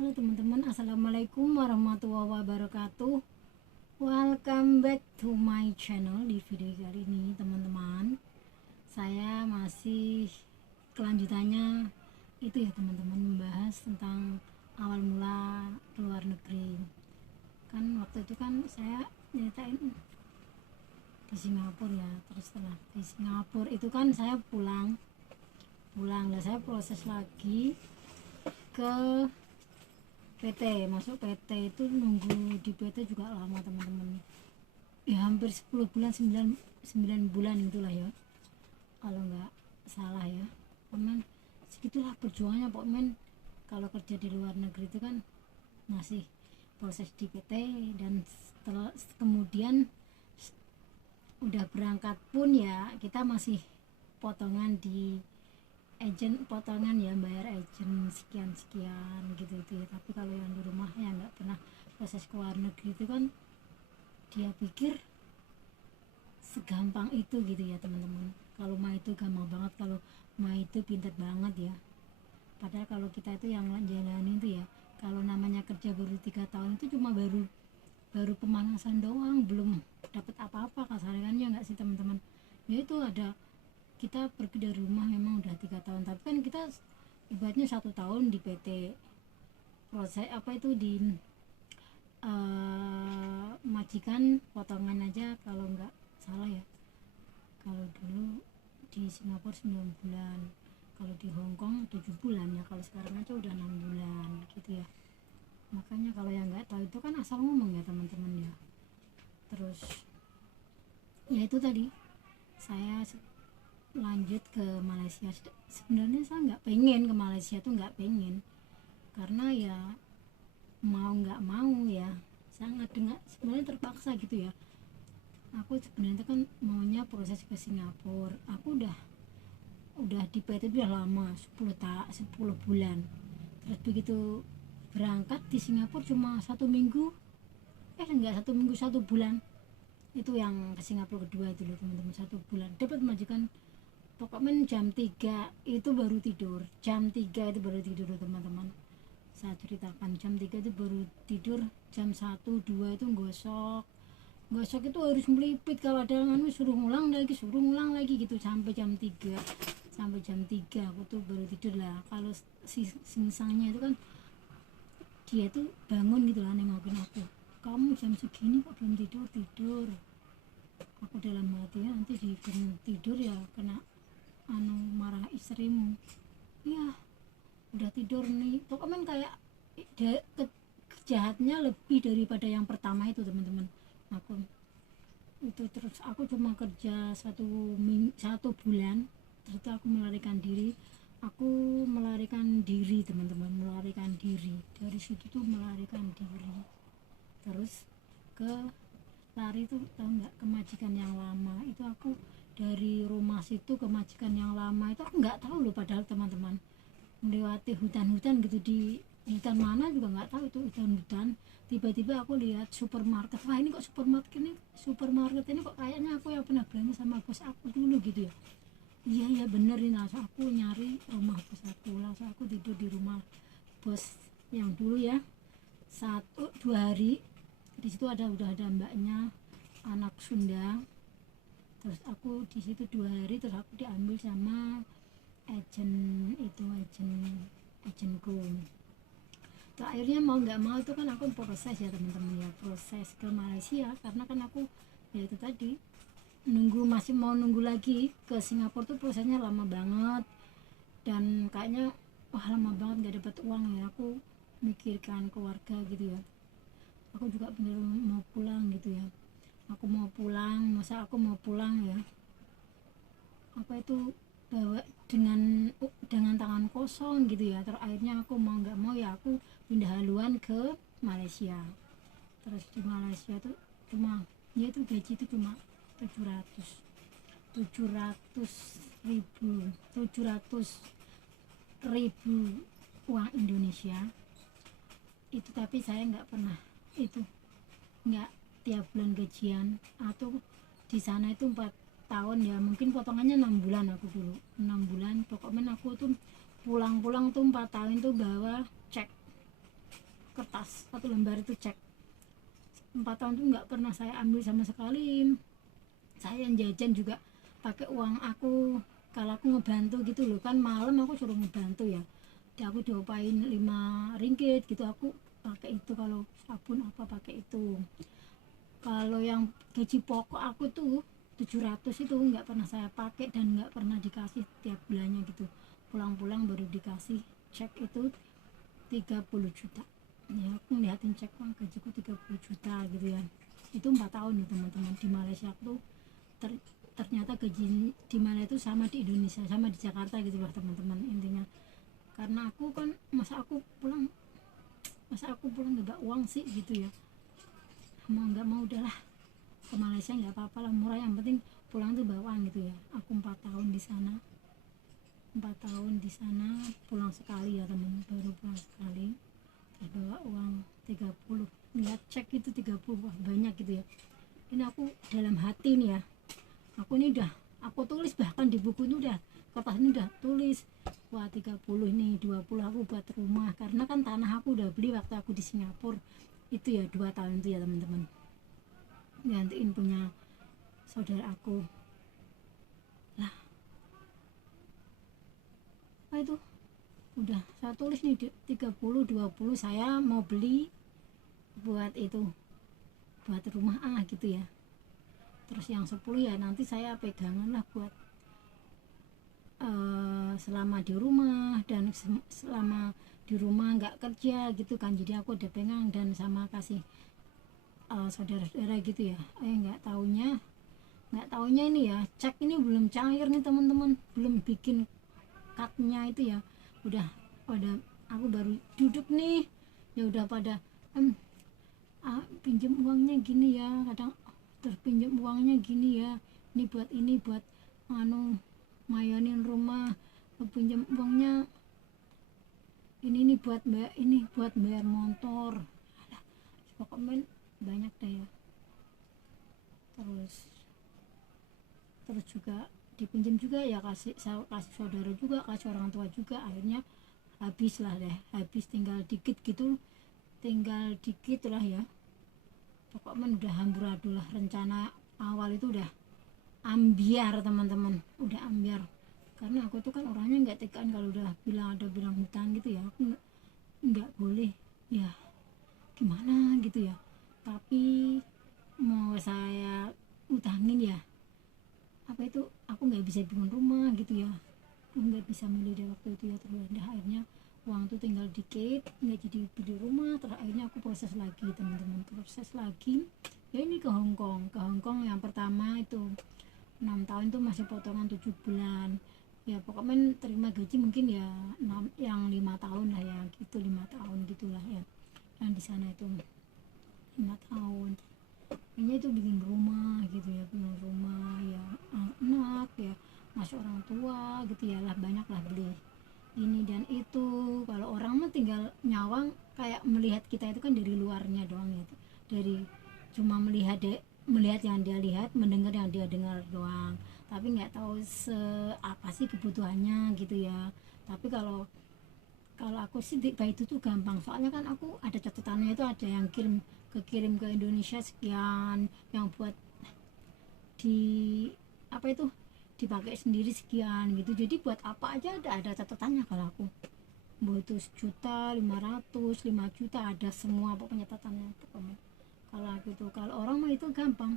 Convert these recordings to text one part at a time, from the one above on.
Halo teman-teman, assalamualaikum warahmatullahi wabarakatuh. Welcome back to my channel. Di video kali ini teman-teman, saya masih kelanjutannya itu ya teman-teman, membahas tentang awal mula keluar negeri. Kan waktu itu kan saya nyeritain di Singapura ya. Terus setelah di Singapura itu kan saya pulang lah, saya proses lagi ke PT, masuk PT itu nunggu di PT juga lama teman-teman ya, hampir 10 bulan, 9 bulan itulah ya kalau nggak salah ya. Cuman segitulah perjuangannya Pak Men, kalau kerja di luar negeri itu kan masih proses di PT, dan setelah kemudian udah berangkat pun ya kita masih potongan di agent, potongan ya, bayar agent sekian gitu ya. Tapi kalau yang di rumah yang nggak pernah proses ke luar negeri itu kan dia pikir segampang itu gitu ya teman-teman. Kalau Ma itu gampang banget, kalau Ma itu pintar banget ya. Padahal kalau kita itu yang jalanin itu ya, kalau namanya kerja baru 3 tahun itu cuma baru pemanasan doang, belum dapat apa-apa kasarannya, nggak sih teman-teman. Ya itu ada, kita pergi dari rumah memang udah 3 tahun, tapi kan kita ibaratnya 1 tahun di PT, proses apa itu di majikan potongan aja kalau nggak salah ya. Kalau dulu di Singapura 9 bulan, kalau di Hong Kong 7 bulan ya, kalau sekarang aja udah 6 bulan gitu ya. Makanya kalau yang nggak tahu itu kan asal ngomong ya teman-teman ya. Terus ya itu tadi, saya lanjut ke Malaysia. Sebenarnya saya nggak pengen ke Malaysia tuh, nggak pengen, karena ya mau nggak mau ya sangat dengan sebenarnya terpaksa gitu ya. Aku sebenarnya kan maunya proses ke Singapura. Aku udah di PT udah lama, 10 bulan. Terus begitu berangkat di Singapura cuma 1 minggu, enggak 1 minggu, 1 bulan. Itu yang ke Singapura kedua itu loh teman-teman, 1 bulan dapat majikan. Pokoknya jam 3 itu baru tidur, jam 3 itu baru tidur teman-teman. Saya ceritakan jam 3 itu baru tidur, jam 1, 2 itu gosok itu harus melipit, kalau ada anu suruh ngulang lagi gitu, sampai jam 3 aku tuh baru tidur lah. Kalau si singsangnya itu kan dia tuh bangun gitu lah, nengokin aku, kamu jam segini kok belum tidur. Aku dalam hati ya, nanti di tidur ya kena anu marah istrimu. Ya udah tidur nih, pokoknya kayak kejahatnya lebih daripada yang pertama itu teman-teman. Aku itu terus aku cuma kerja 1 bulan, terus aku melarikan diri teman-teman, melarikan diri dari situ tuh, melarikan diri terus ke lari tuh, tahu nggak, ke majikan yang lama itu. Aku dari rumah situ ke majikan yang lama itu aku nggak tahu loh, padahal teman-teman melewati hutan-hutan gitu, di hutan mana juga nggak tahu itu hutan. Tiba-tiba aku lihat supermarket, wah ini kok supermarket ini kok kayaknya aku yang pernah belanja sama bos aku dulu gitu ya. Iya bener, ini langsung aku nyari rumah bos aku, langsung aku tidur di rumah bos yang dulu ya. 1-2 hari di situ udah ada mbaknya, anak Sunda. Terus aku di situ 2 hari, terus aku diambil sama agentku. Terus akhirnya mau nggak mau itu kan aku proses ya teman-teman ya, proses ke Malaysia, karena kan aku ya itu tadi masih mau nunggu lagi ke Singapura tuh, prosesnya lama banget, dan kayaknya wah lama banget nggak dapat uang ya. Aku mikirkan keluarga gitu ya, aku juga bener mau pulang gitu ya. Aku mau pulang, masa aku mau pulang ya, apa itu bawa dengan tangan kosong gitu ya. Terus akhirnya aku mau nggak mau ya aku pindah haluan ke Malaysia. Terus di Malaysia tuh cuma ya itu gaji itu cuma 700 ribu uang Indonesia itu. Tapi saya nggak pernah itu, nggak tiap bulan gajian. Atau di sana itu 4 tahun ya, mungkin potongannya 6 bulan. Aku dulu 6 bulan, pokoknya aku tuh pulang tuh 4 tahun tuh bawa cek kertas, satu lembar itu cek. 4 tahun tuh nggak pernah saya ambil sama sekali. Saya yang jajan juga pakai uang aku, kalau aku ngebantu gitu loh kan, malam aku suruh ngebantu ya, aku diopain 5 ringgit gitu, aku pakai itu. Kalau sabun apa pakai itu. Kalau yang gaji pokok aku tuh 700 itu nggak pernah saya pakai dan nggak pernah dikasih tiap bulannya gitu. Pulang-pulang baru dikasih cek itu 30 juta. Ya aku ngeliatin cek, wah gajiku 30 juta gitu ya. Itu 4 tahun nih teman-teman. Di Malaysia tuh ternyata gaji di Malaysia itu sama di Indonesia, sama di Jakarta gitu lah teman-teman intinya. Karena aku kan masa aku pulang nggak bawa uang sih gitu ya, mau nggak mau udahlah ke Malaysia, nggak apa-apa lah, murah, yang penting pulang tuh bawa uang gitu ya. Aku 4 tahun di sana, 4 tahun di sana, pulang sekali ya teman, baru pulang sekali terus bawa uang 30. Lihat cek itu 30, wah banyak gitu ya. Ini aku dalam hati nih ya, aku ini udah aku tulis, bahkan di buku ini udah, kertas ini udah tulis, wah 30 ini 20 aku buat rumah, karena kan tanah aku udah beli waktu aku di Singapura itu ya, 2 tahun itu ya teman-teman, gantiin punya saudara aku lah. Apa itu udah saya tulis nih 30, 20 saya mau beli buat itu, buat rumah gitu ya. Terus yang 10 ya nanti saya pegangan lah buat selama di rumah, dan selama di rumah nggak kerja gitu kan, jadi aku udah pegang dan sama kasih saudara-saudara gitu ya. Nggak taunya ini ya, cek ini belum cair nih teman-teman, belum bikin cutnya itu ya, udah pada aku baru duduk nih ya udah pada pinjam uangnya gini ya, kadang terpinjam uangnya gini ya, ini buat mayanin rumah, pinjam uangnya ini buat bayar motor. Alah, pokoknya banyak deh ya. Terus juga dipinjam juga ya, kasih saudara juga, kasih orang tua juga, akhirnya habis tinggal dikit lah ya. Pokoknya udah amburadul lah, rencana awal itu udah ambiar teman-teman, udah ambiar. Karena aku tuh kan orangnya nggak tegaan, kalau udah bilang hutang gitu ya, aku nggak boleh ya, gimana gitu ya. Tapi mau saya utangin ya, apa itu, aku nggak bisa bikin rumah gitu ya, aku nggak bisa milih dari waktu itu ya. Terus akhirnya uang tuh tinggal dikit, nggak jadi beli rumah. Terus akhirnya aku proses lagi teman-teman, ya ini ke Hong Kong yang pertama itu 6 tahun itu masih potongan 7 bulan ya, pokoknya terima gaji mungkin ya 5 tahun lah ya gitu, 5 tahun gitulah ya. Yang di sana itu 5 tahun kayaknya itu bikin rumah gitu ya, ya anak ya, masih orang tua gitu ya lah, banyak lah beli ini dan itu. Kalau orang mah tinggal nyawang, kayak melihat kita itu kan dari luarnya doang ya, dari cuma melihat yang dia lihat, mendengar yang dia dengar doang, tapi nggak tahu apa sih kebutuhannya gitu ya. Tapi kalau aku sih baik itu tuh gampang, soalnya kan aku ada catatannya, itu ada yang kirim ke Indonesia sekian, yang buat di apa itu dipakai sendiri sekian gitu. Jadi buat apa aja ada catatannya. Kalau aku mau itu 1.500.000, 5 juta, ada semua pokoknya catatannya pokoknya. Kalau gitu, kalau orang mah itu gampang,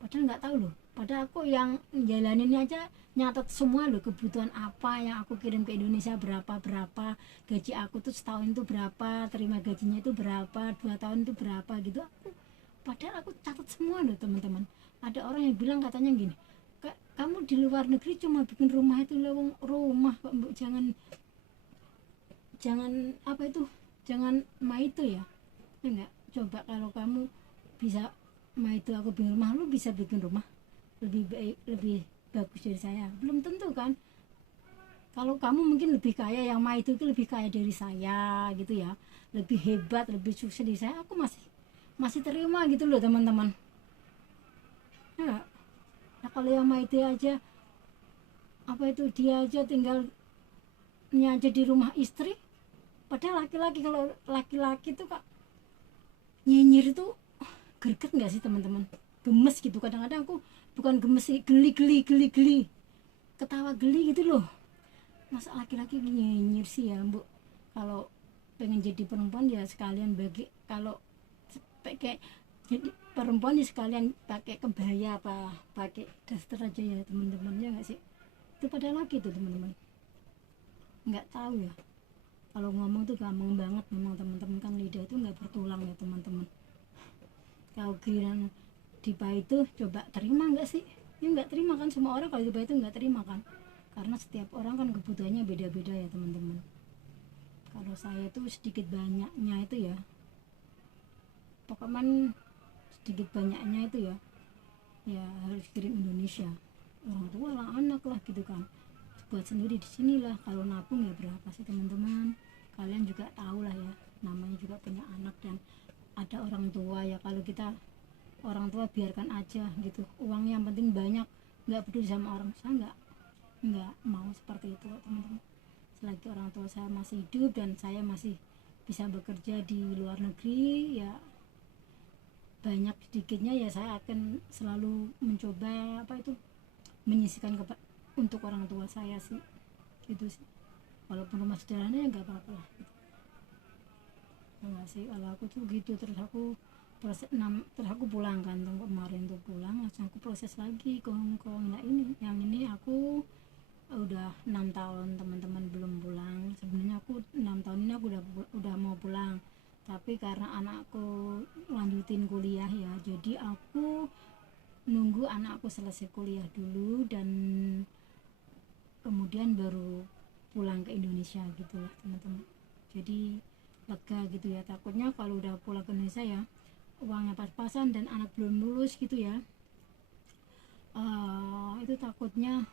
padahal nggak tahu loh. Padahal aku yang jalaninnya aja nyatet semua loh, kebutuhan apa yang aku kirim ke Indonesia, berapa gaji aku tuh setahun itu berapa, terima gajinya itu berapa, 2 tahun itu berapa gitu. Padahal aku catat semua loh teman-teman. Ada orang yang bilang katanya gini, kamu di luar negeri cuma bikin rumah itu lewong rumah kok, jangan apa itu, jangan itu ya enggak. Coba kalau kamu bisa itu aku bikin rumah, lu bisa bikin rumah lebih bagus dari saya? Belum tentu kan. Kalau kamu mungkin lebih kaya, yang itu lebih kaya dari saya gitu ya, lebih hebat, lebih sukses dari saya, aku masih terima gitu loh teman-teman ya. Nah, kalau yang itu aja apa itu, dia aja tinggalnya aja di rumah istri, Padahal laki-laki, kalau laki-laki tuh kak nyinyir itu greget nggak sih teman-teman, gemes gitu. Kadang-kadang aku bukan gemes sih, geli, ketawa geli gitu loh. Masa laki-laki nyinyir sih ya bu. Kalau pengen jadi perempuan ya sekalian bagi, kalau pakai jadi perempuan ya sekalian pakai kebaya apa pakai daster aja ya teman-teman, ya nggak sih? Itu pada laki tuh teman-teman, nggak tahu ya. Kalau ngomong tuh gampang banget memang teman-teman, kan lidah itu nggak bertulang ya teman-teman. Kalau giliran Dipa itu coba terima nggak sih? Ya nggak terima kan, semua orang kalau Dipa itu nggak terima kan, karena setiap orang kan kebutuhannya beda-beda ya teman-teman. Kalau saya tuh sedikit banyaknya itu ya, pokoknya sedikit banyaknya itu ya, ya harus kirim Indonesia, orang tua lah anak lah gitu kan, buat sendiri di sinilah. Kalau nabung ya berapa sih teman-teman, kalian juga tahu lah ya, namanya juga punya anak dan ada orang tua ya. Kalau kita orang tua biarkan aja gitu, uangnya yang penting banyak, nggak peduli sama orang. Saya nggak mau seperti itu teman-teman. Selagi orang tua saya masih hidup dan saya masih bisa bekerja di luar negeri ya, banyak sedikitnya ya saya akan selalu mencoba apa itu menyisihkan untuk orang tua saya sih, gitu sih. Walaupun rumah sederhana ya nggak apa-apa lah gitu. Enggak sih, kalau aku tuh gitu. Terus aku terus aku pulang kan kemarin tuh, pulang langsung aku proses lagi ke Hongkong. Nah ini yang ini aku udah 6 tahun teman-teman belum pulang. Sebenarnya aku 6 tahun ini aku udah mau pulang, tapi karena anakku lanjutin kuliah ya, jadi aku nunggu anakku selesai kuliah dulu dan kemudian baru pulang ke Indonesia gitu lah teman-teman. Jadi lega gitu ya. Takutnya kalau udah pulang ke Indonesia ya uangnya pas-pasan dan anak belum lulus gitu ya, itu takutnya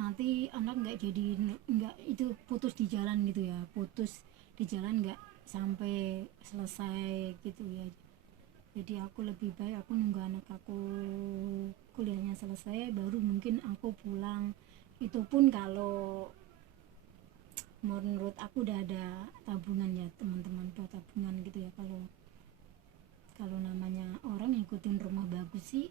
nanti anak nggak jadi, nggak itu putus di jalan gitu ya, putus di jalan nggak sampai selesai gitu ya. Jadi aku lebih baik aku nunggu anak aku kuliahnya selesai baru mungkin aku pulang. Itu pun kalau menurut aku udah ada tabungan ya teman-teman, buat tabungan gitu ya. Kalau namanya orang ngikutin rumah bagus sih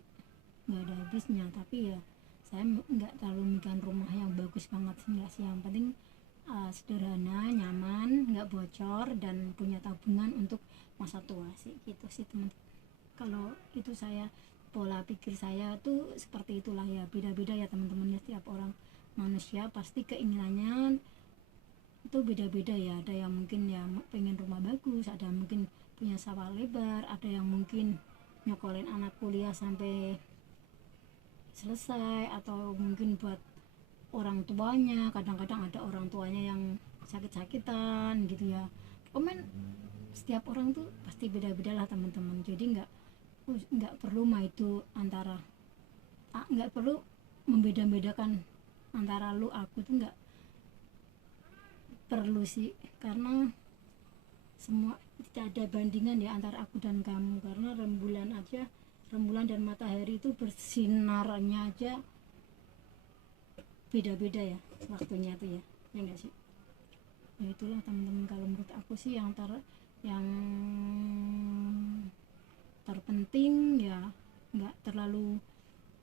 nggak ada habisnya, tapi ya saya nggak terlalu mikirin rumah yang bagus banget sih, nggak sih. Yang penting sederhana, nyaman, nggak bocor, dan punya tabungan untuk masa tua sih, gitu sih teman. Kalau itu saya, pola pikir saya tuh seperti itulah ya. Beda-beda ya teman-teman ya, setiap orang manusia pasti keinginannya itu beda-beda ya. Ada yang mungkin ya pengen rumah bagus, ada yang mungkin punya sawah lebar, ada yang mungkin nyokolin anak kuliah sampai selesai, atau mungkin buat orang tuanya. Kadang-kadang ada orang tuanya yang sakit-sakitan gitu ya. Komen setiap orang tuh pasti beda-beda lah teman-teman. Jadi nggak perlu mah itu antara nggak perlu membeda-bedakan antara lu aku tuh, nggak perlu sih, karena semua tidak ada bandingan ya antara aku dan kamu. Karena rembulan dan matahari itu bersinarnya aja beda-beda ya waktunya tuh ya, ya enggak sih? Ya itulah teman-teman, kalau menurut aku sih yang terpenting ya nggak terlalu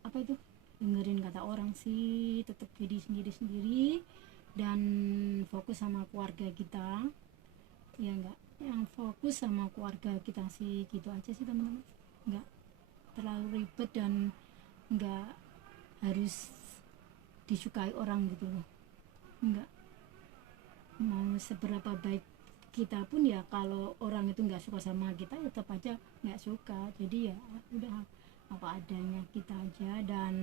apa itu dengerin kata orang sih, tetap jadi sendiri-sendiri dan fokus sama keluarga kita, ya enggak, yang fokus sama keluarga kita sih, gitu aja sih teman-teman. Nggak terlalu ribet dan nggak harus disukai orang gitu loh. Nggak mau seberapa baik kita pun ya, kalau orang itu nggak suka sama kita ya tetap aja nggak suka. Jadi ya udah apa adanya kita aja, dan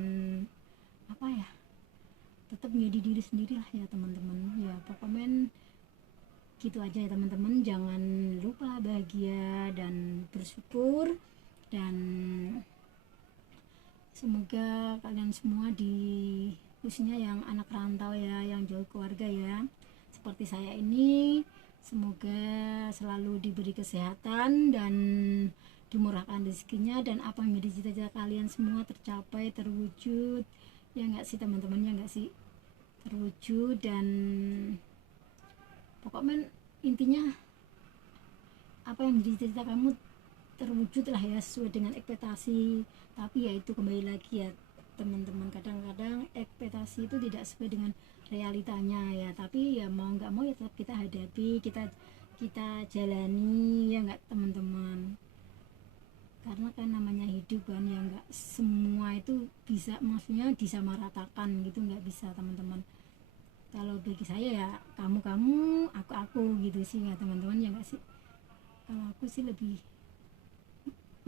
apa ya, tetap menjadi diri sendiri lah ya teman-teman. Ya pokoknya gitu aja ya teman-teman. Jangan lupa bahagia dan bersyukur, dan semoga kalian semua khususnya yang anak rantau ya, yang jauh keluarga ya, seperti saya ini, semoga selalu diberi kesehatan dan dimurahkan rezekinya, dan apa yang menjadi cita-cita kalian semua tercapai, terwujud, ya enggak sih teman-teman, ya enggak sih, terwujud. Dan pokoknya intinya apa yang menjadi cita-cita kamu terwujud lah ya, sesuai dengan ekspektasi. Tapi ya itu kembali lagi ya teman-teman, kadang-kadang ekspektasi itu tidak sesuai dengan realitanya ya, tapi ya mau nggak mau ya tetap kita hadapi, kita kita jalani ya nggak teman-teman. Karena kan namanya hidup kan ya, nggak semua itu bisa, maksudnya disamaratakan gitu, nggak bisa teman-teman. Kalau bagi saya ya kamu kamu, aku gitu sih ya teman-teman, ya nggak sih. Kalau aku sih lebih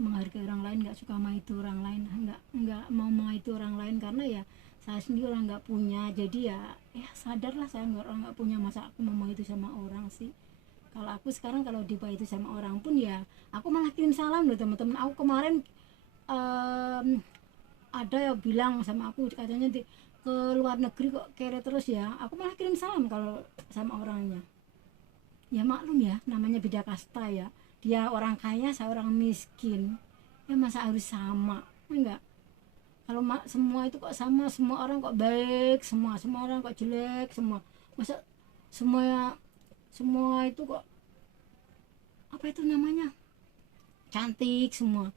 menghargai orang lain, nggak suka itu orang lain, nggak mau itu orang lain, karena ya saya sendiri orang nggak punya, jadi ya sadarlah saya nggak punya, masa aku mau itu sama orang sih. Kalau aku sekarang kalau itu sama orang pun ya aku malah kirim salam loh teman-teman. Aku kemarin um, ada yang bilang sama aku, katanya ke luar negeri kok kere terus ya, aku malah kirim salam kalau sama orangnya. Ya maklum ya, namanya beda kasta ya, dia orang kaya saya orang miskin, ya masa harus sama, enggak. Kalau semua itu kok sama, semua orang kok baik semua, semua orang kok jelek semua, masa semua semua itu kok apa itu namanya cantik semua.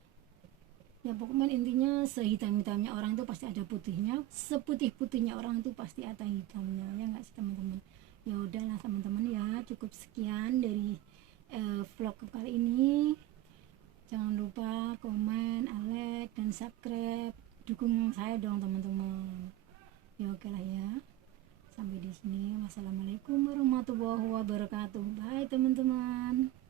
Ya pokoknya intinya sehitam-hitamnya orang itu pasti ada putihnya, seputih-putihnya orang itu pasti ada hitamnya, ya nggak sih teman-teman. Ya udahlah teman-teman, ya cukup sekian dari vlog kali ini. Jangan lupa komen, like, dan subscribe, dukung saya dong teman-teman. Ya oke lah ya, sampai di sini. Wassalamualaikum warahmatullahi wabarakatuh. Bye teman-teman.